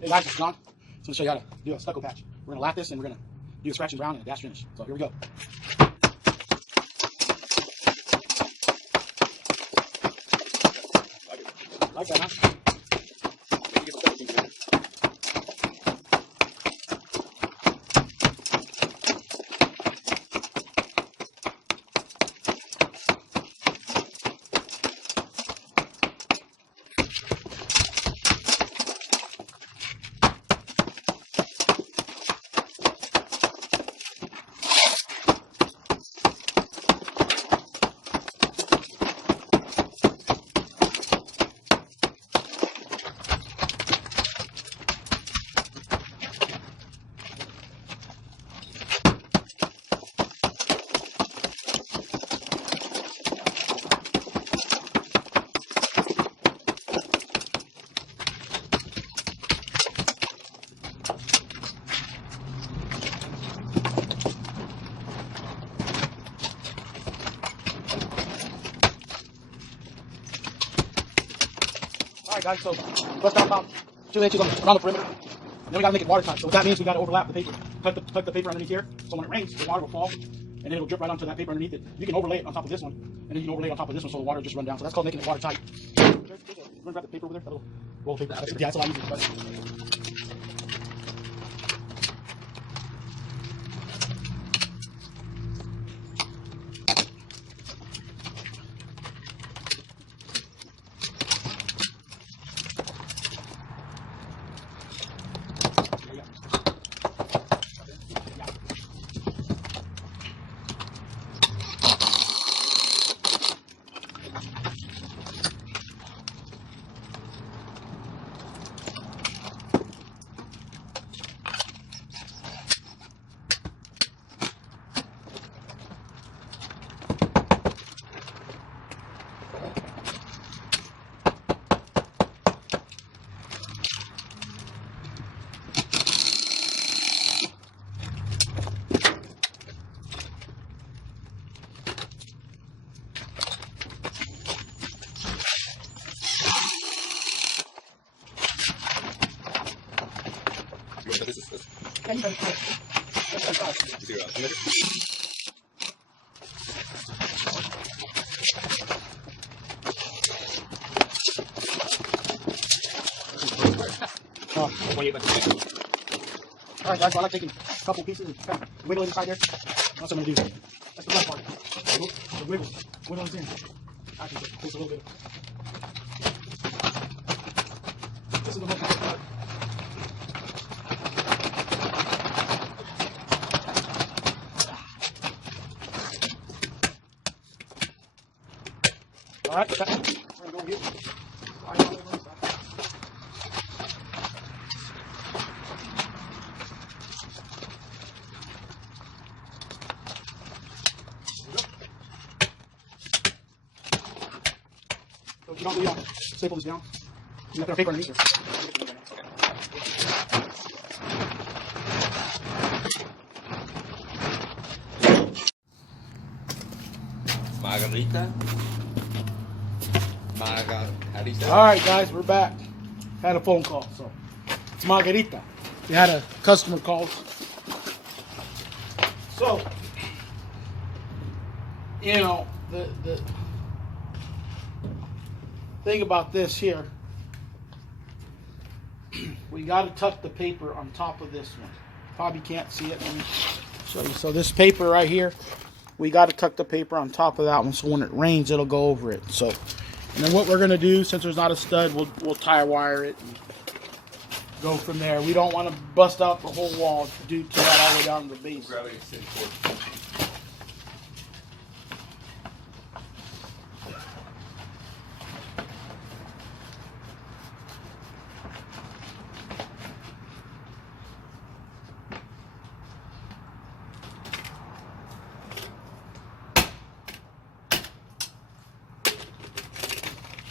Hey guys, it's John. So I'm going to show you how to do a stucco patch. We're going to lath this and we're going to do a scratch and brown and a dash finish. So here we go. Like that, huh? Alright guys, so bust out about 2 inches around the perimeter. And then we got to make it watertight. So what that means, we got to overlap the paper. Tuck the paper underneath here, so when it rains, the water will fall, and then it'll drip right onto that paper underneath it. You can overlay it on top of this one, and then you can overlay it on top of this one so the water just run down. So that's called making it watertight. Grab the paper over there, that little roll of paper. Yeah, that's a lot easier. Alright guys, so I like taking a couple pieces and kind of wiggle inside there. That's what I'm going to do. That's the fun part. The wiggle. Wiggle is in. Actually, it takes a little bit. This is the most important part. Alright, we're going to go here. So if you don't really staple this down, you have to put our paper underneath here. Margarita. Alright guys, we're back. Had a phone call, so it's Margarita. We had a customer call. So, you know, the thing about this here, we got to tuck the paper on top of this one. Probably can't see it. Let me show you. So this paper right here, we got to tuck the paper on top of that one, so when it rains, it'll go over it. So, and then what we're gonna do, since there's not a stud, we'll tie wire it and go from there. We don't want to bust out the whole wall due to that all the way down to the base.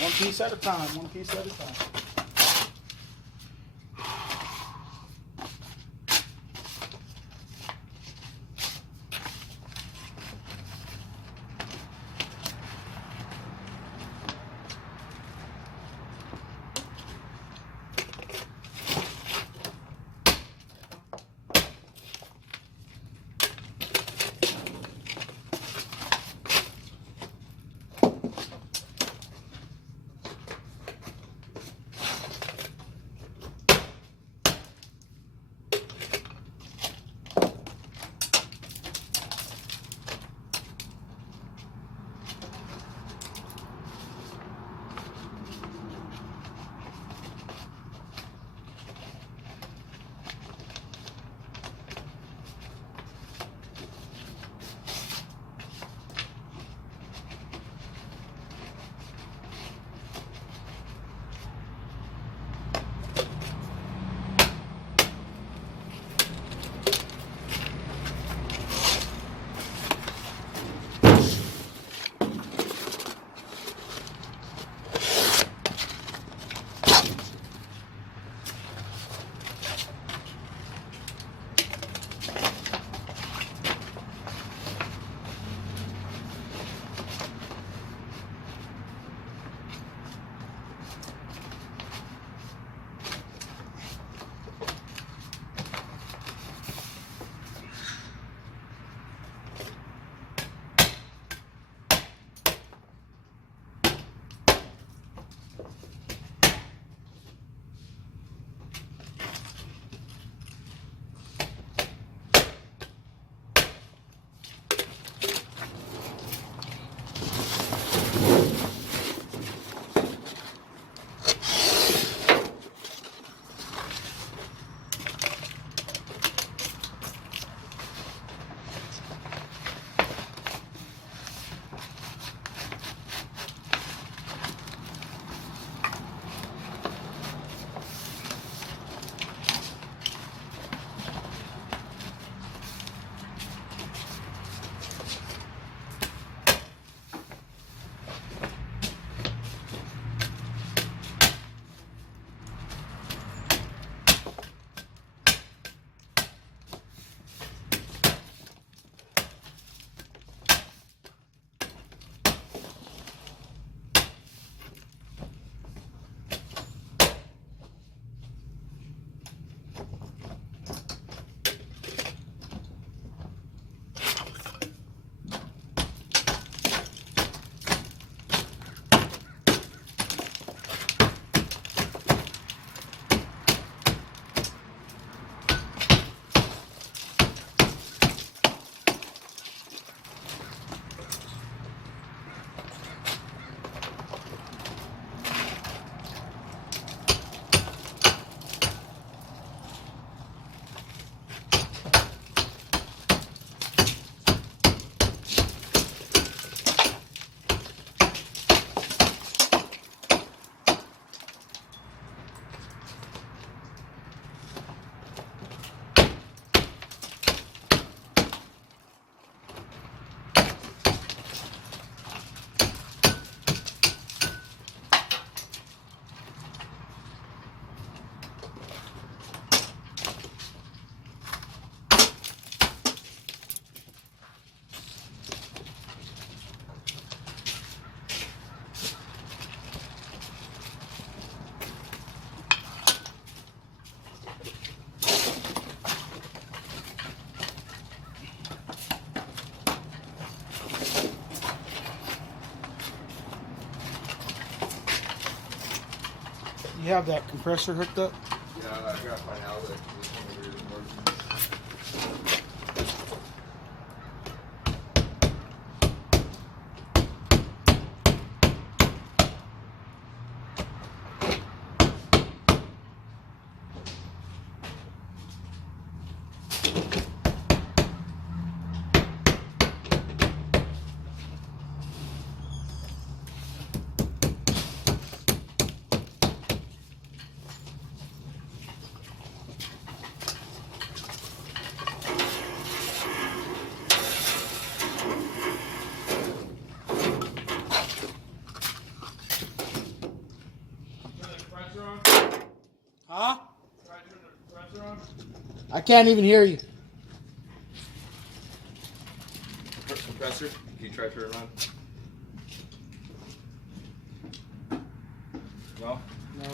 One piece at a time, one piece at a time. You have that compressor hooked up? Yeah, I gotta find out that this one over here doesn't work. Huh? I can't even hear you. Compressor? Can you try to turn it on? No? No.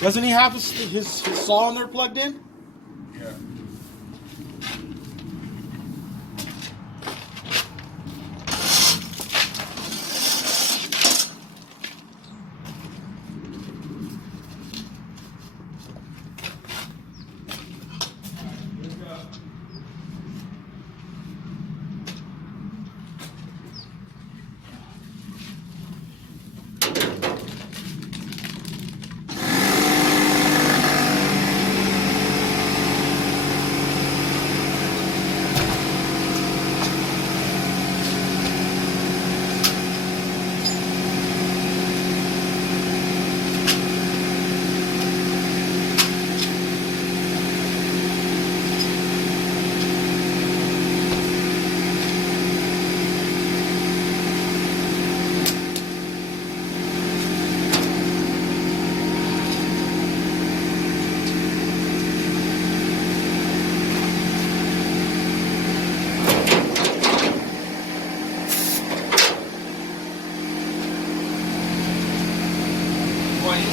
Doesn't he have his saw in there plugged in? Yeah.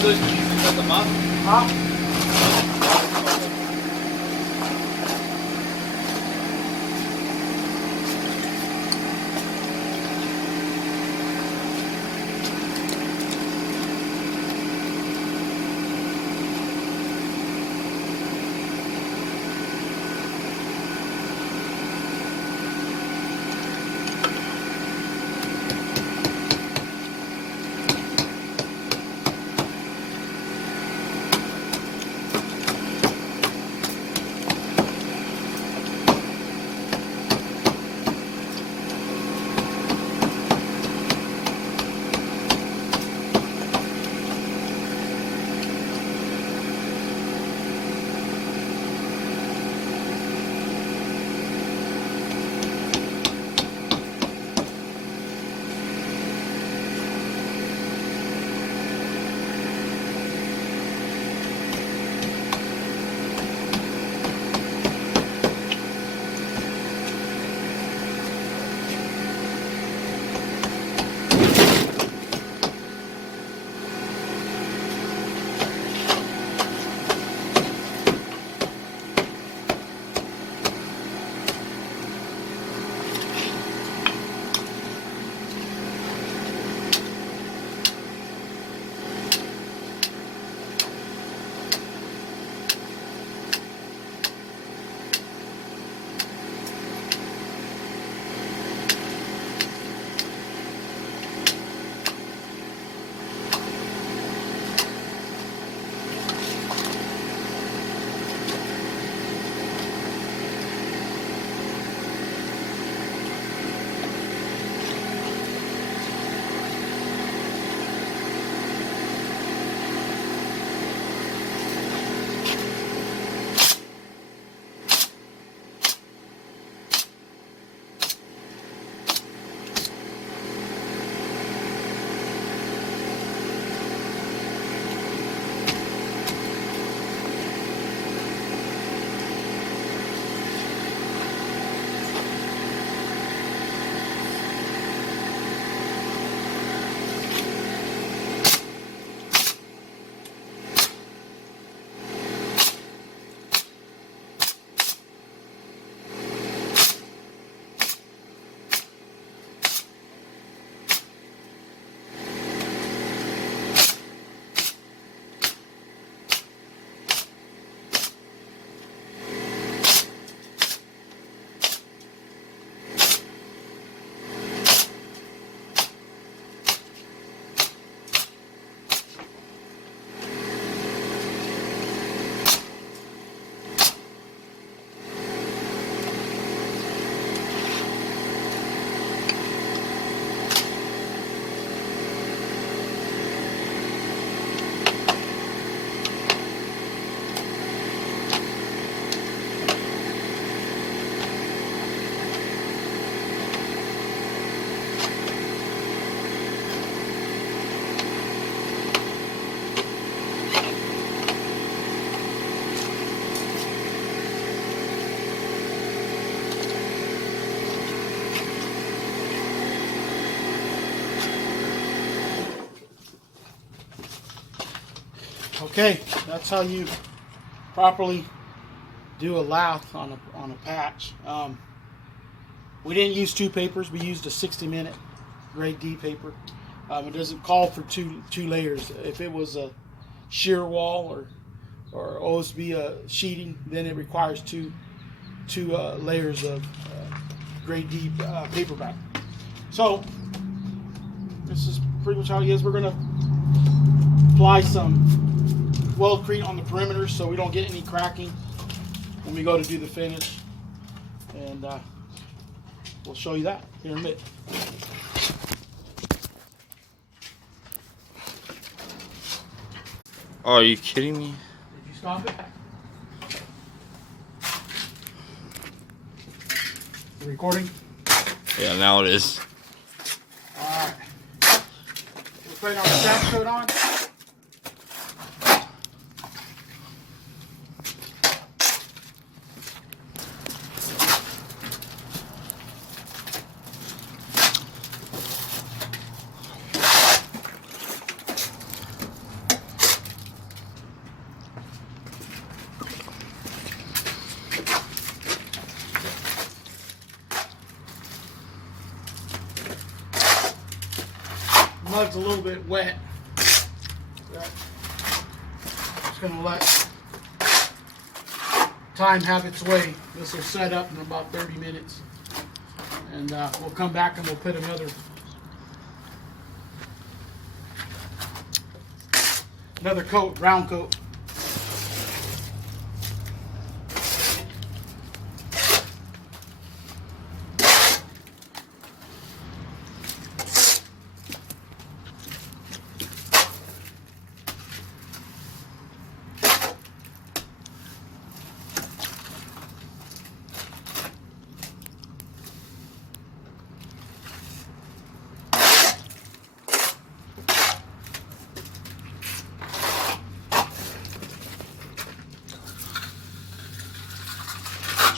Can you cut them up? Huh? Okay, that's how you properly do a lath on a patch. We didn't use 2 papers. We used a 60-minute grade D paper. It doesn't call for two layers. If it was a shear wall or OSB sheeting, then it requires two layers of grade D paperback. So this is pretty much how it is. We're gonna apply some Weldcrete on the perimeter so we don't get any cracking when we go to do the finish, and we'll show you that here in a minute. Oh, are you kidding me? Did you stop it? You recording? Yeah, now it is. Alright. We're putting our scratch coat on. Mud's a little bit wet. Just gonna let time have its way. This will set up in about 30 minutes, and we'll come back and we'll put another coat, brown coat.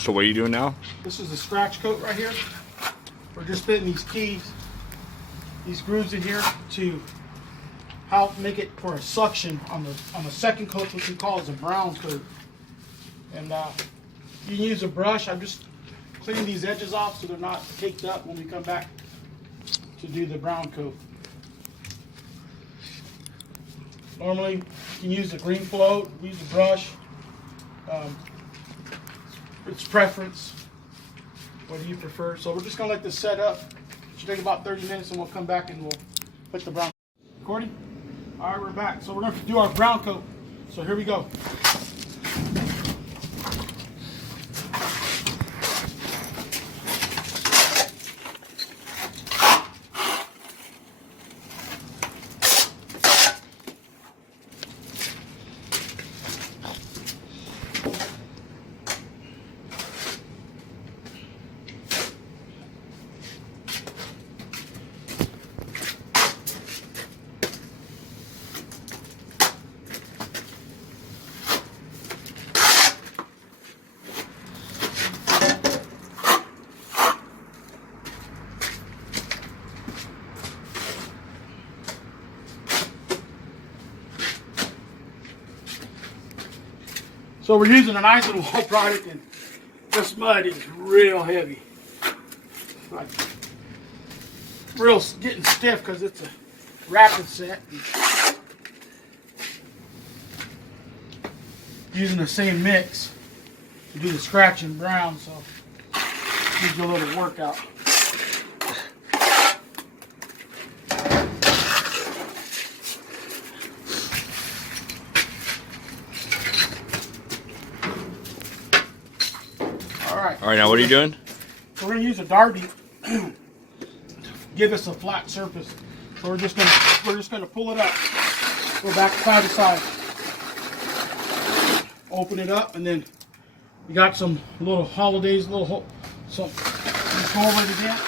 So what are you doing now? This is the scratch coat right here. We're just fitting these keys, these grooves in here to help make it for a suction on the second coat, which we call is a brown coat. And you can use a brush. I'm just cleaning these edges off so they're not caked up when we come back to do the brown coat. Normally you can use a green float, use a brush. It's preference. What do you prefer? So we're just gonna let this set up. It should take about 30 minutes, and we'll come back and we'll put the brown. Recording? All right, we're back. So we're gonna do our brown coat. So here we go. So we're using an iron-wall product, and this mud is real heavy. Like real getting stiff because it's a rapid set. Using the same mix to do the scratch and brown, so gives you a little workout. All right, now what are you doing? So we're gonna use a Darby to give us a flat surface. So we're just gonna pull it up, go back side to side, open it up, and then we got some little holidays, some just go over it again.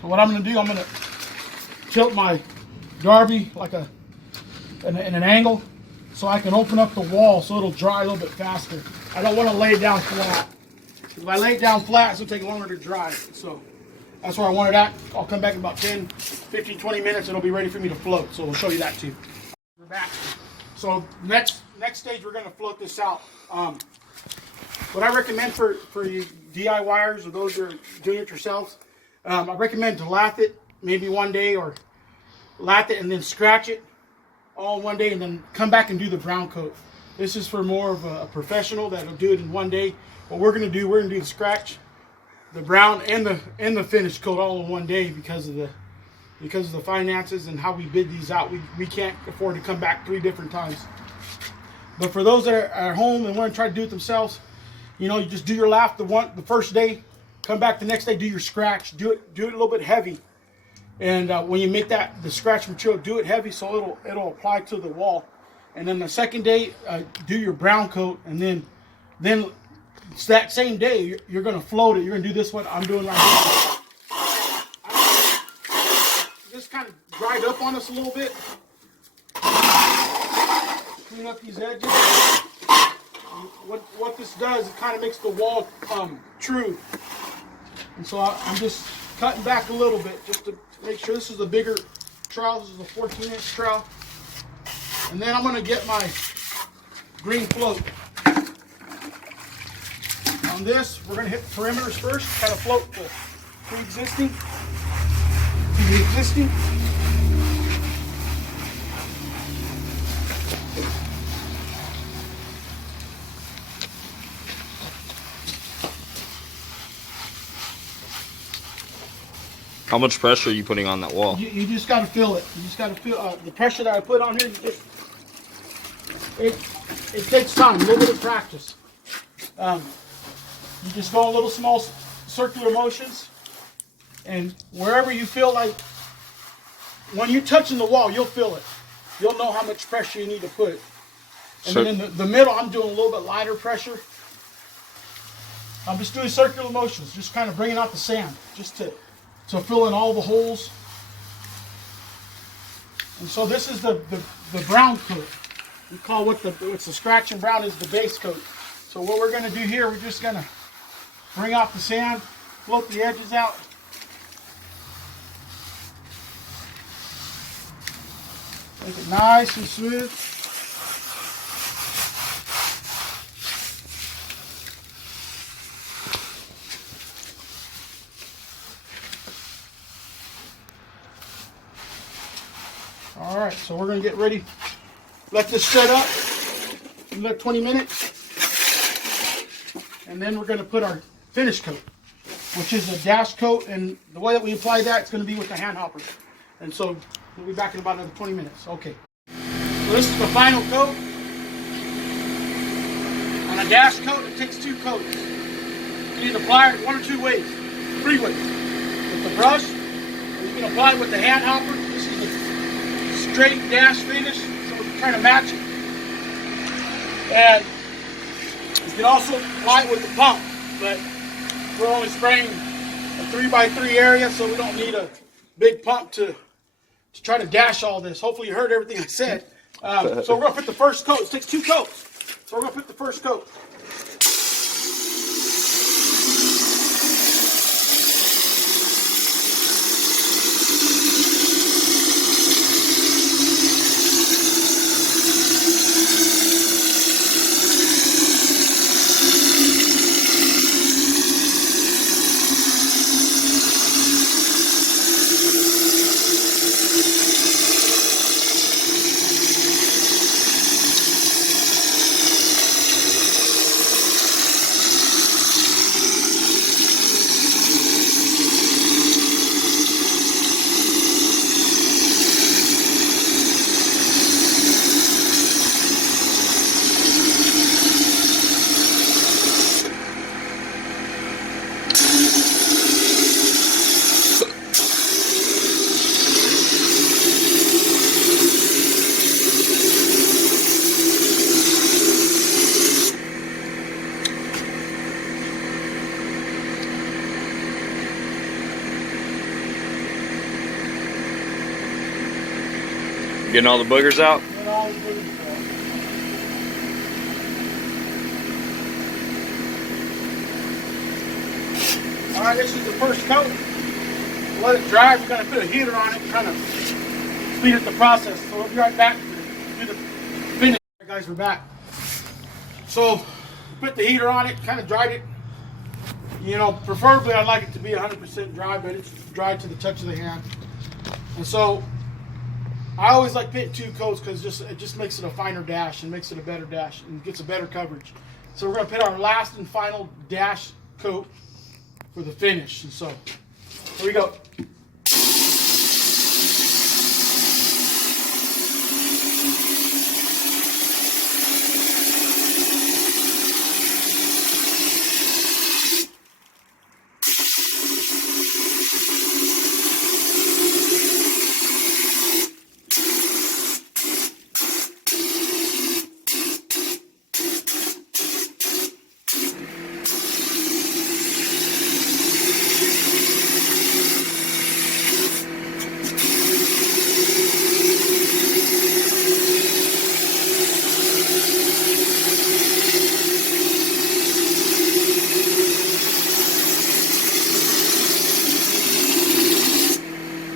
So what I'm gonna do, I'm gonna tilt my Darby like in an angle, so I can open up the wall so it'll dry a little bit faster. I don't want to lay it down flat. If I lay it down flat, it's going to take longer to dry. So That's where I want it at. I'll come back in about 10, 15, 20 minutes. It'll be ready for me to float. So we'll show you that too. We're back. So next stage, we're going to float this out. What I recommend for you DIYers or those that are doing it yourselves, I recommend to lath it maybe one day, or lath it and then scratch it all in one day, and then come back and do the brown coat. This is for more of a professional that'll do it in one day. What we're going to do the scratch, the brown, and the finish coat all in one day because of the finances and how we bid these out. We can't afford to come back 3 different times. But for those that are at home and want to try to do it themselves, you know, you just do your lath the first day, come back the next day, do your scratch, do it a little bit heavy. And when you make the scratch material, do it heavy so it'll apply to the wall. And then the second day, do your brown coat, and then it's that same day you're going to float it. You're going to do this one I'm doing right here. This kind of dried up on us a little bit. Clean up these edges. What this does, it kind of makes the wall true. And so I'm just cutting back a little bit just to make sure. This is a bigger trowel. This is a 14-inch trowel. And then I'm going to get my green float. On this, we're going to hit the perimeters first, kind of float the pre-existing to the existing. How much pressure are you putting on that wall? You just got to feel it. You just got to feel the pressure that I put on here. It takes time, a little bit of practice. You just go in little small circular motions, and wherever you feel like, when you're touching the wall, you'll feel it. You'll know how much pressure you need to put. And then in the middle, I'm doing a little bit lighter pressure. I'm just doing circular motions, just kind of bringing out the sand, just to fill in all the holes. And so this is the brown coat. We call what's the scratch and brown is the base coat. So what we're going to do here, we're just going to bring out the sand, float the edges out. Make it nice and smooth. All right, so we're going to get ready. Let this set up. Let 20 minutes. And then we're going to put our finish coat, which is a dash coat. And the way that we apply that, it's going to be with the hand hopper. And so we'll be back in about another 20 minutes. Okay. So this is the final coat. On a dash coat, it takes 2 coats. You can apply it 1 or 2 ways, 3 ways. With the brush, or you can apply it with the hand hopper. This is a straight dash finish, so we're trying to match it. And you can also apply it with the pump, but we're only spraying a 3x3 area, so we don't need a big pump to try to dash all this. Hopefully you heard everything I said. So we're going to put the first coat. It takes 2 coats. So we're going to put the first coat. Getting all the boogers out? Get all the boogers out. All right, this is the first coat. let it dry. We're going to put a heater on it and kind of speed up the process. So we'll be right back to do the finish. All right, guys, we're back. So put the heater on it, kind of dried it. You know, preferably I'd like it to be 100% dry, but it's dry to the touch of the hand. And so I always like painting 2 coats because it just makes it a finer dash and makes it a better dash and gets a better coverage. So we're going to put our last and final dash coat for the finish. And so here we go.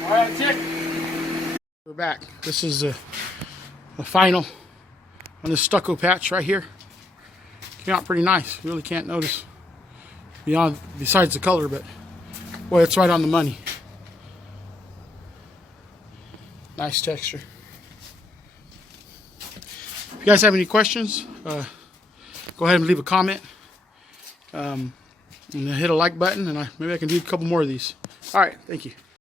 All right, that's it. We're back. This is the final on this stucco patch right here. Came out pretty nice. Really can't notice besides the color, but boy, it's right on the money. Nice texture. If you guys have any questions, go ahead and leave a comment. And hit a like button, and maybe I can do a couple more of these. All right, thank you.